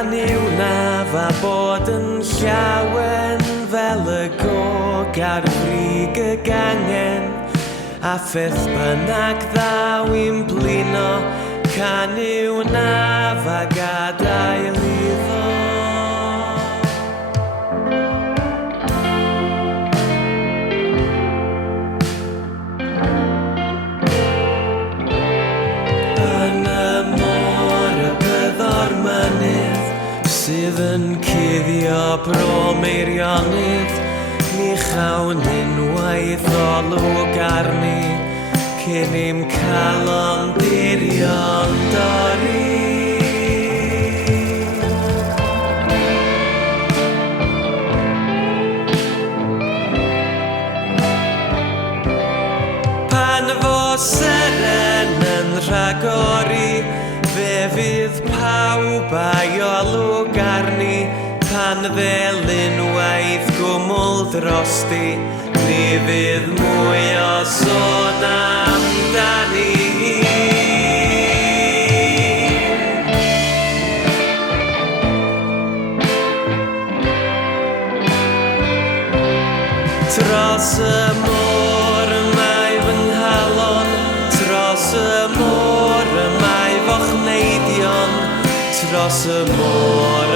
Can yw na fa bod yn llawen fel y gog ar frig y gangen, a pheth bynnag ddaw i'n blino. Can yw na fa gadael iddo. Sydd yn cuddio bro meirionydd, ni chawn unwaith olwg arni, cyn i'm cael o'n dirion dorri. Pan fo seren yn rhagori, fe fydd pawb a'i olwg arni. Pan fel unwaith gwmwl drosti, ni fydd mwy o sôn amdani. Dros y môr mae fy nghalon, dros y môr mae fo chneidion, dros y môr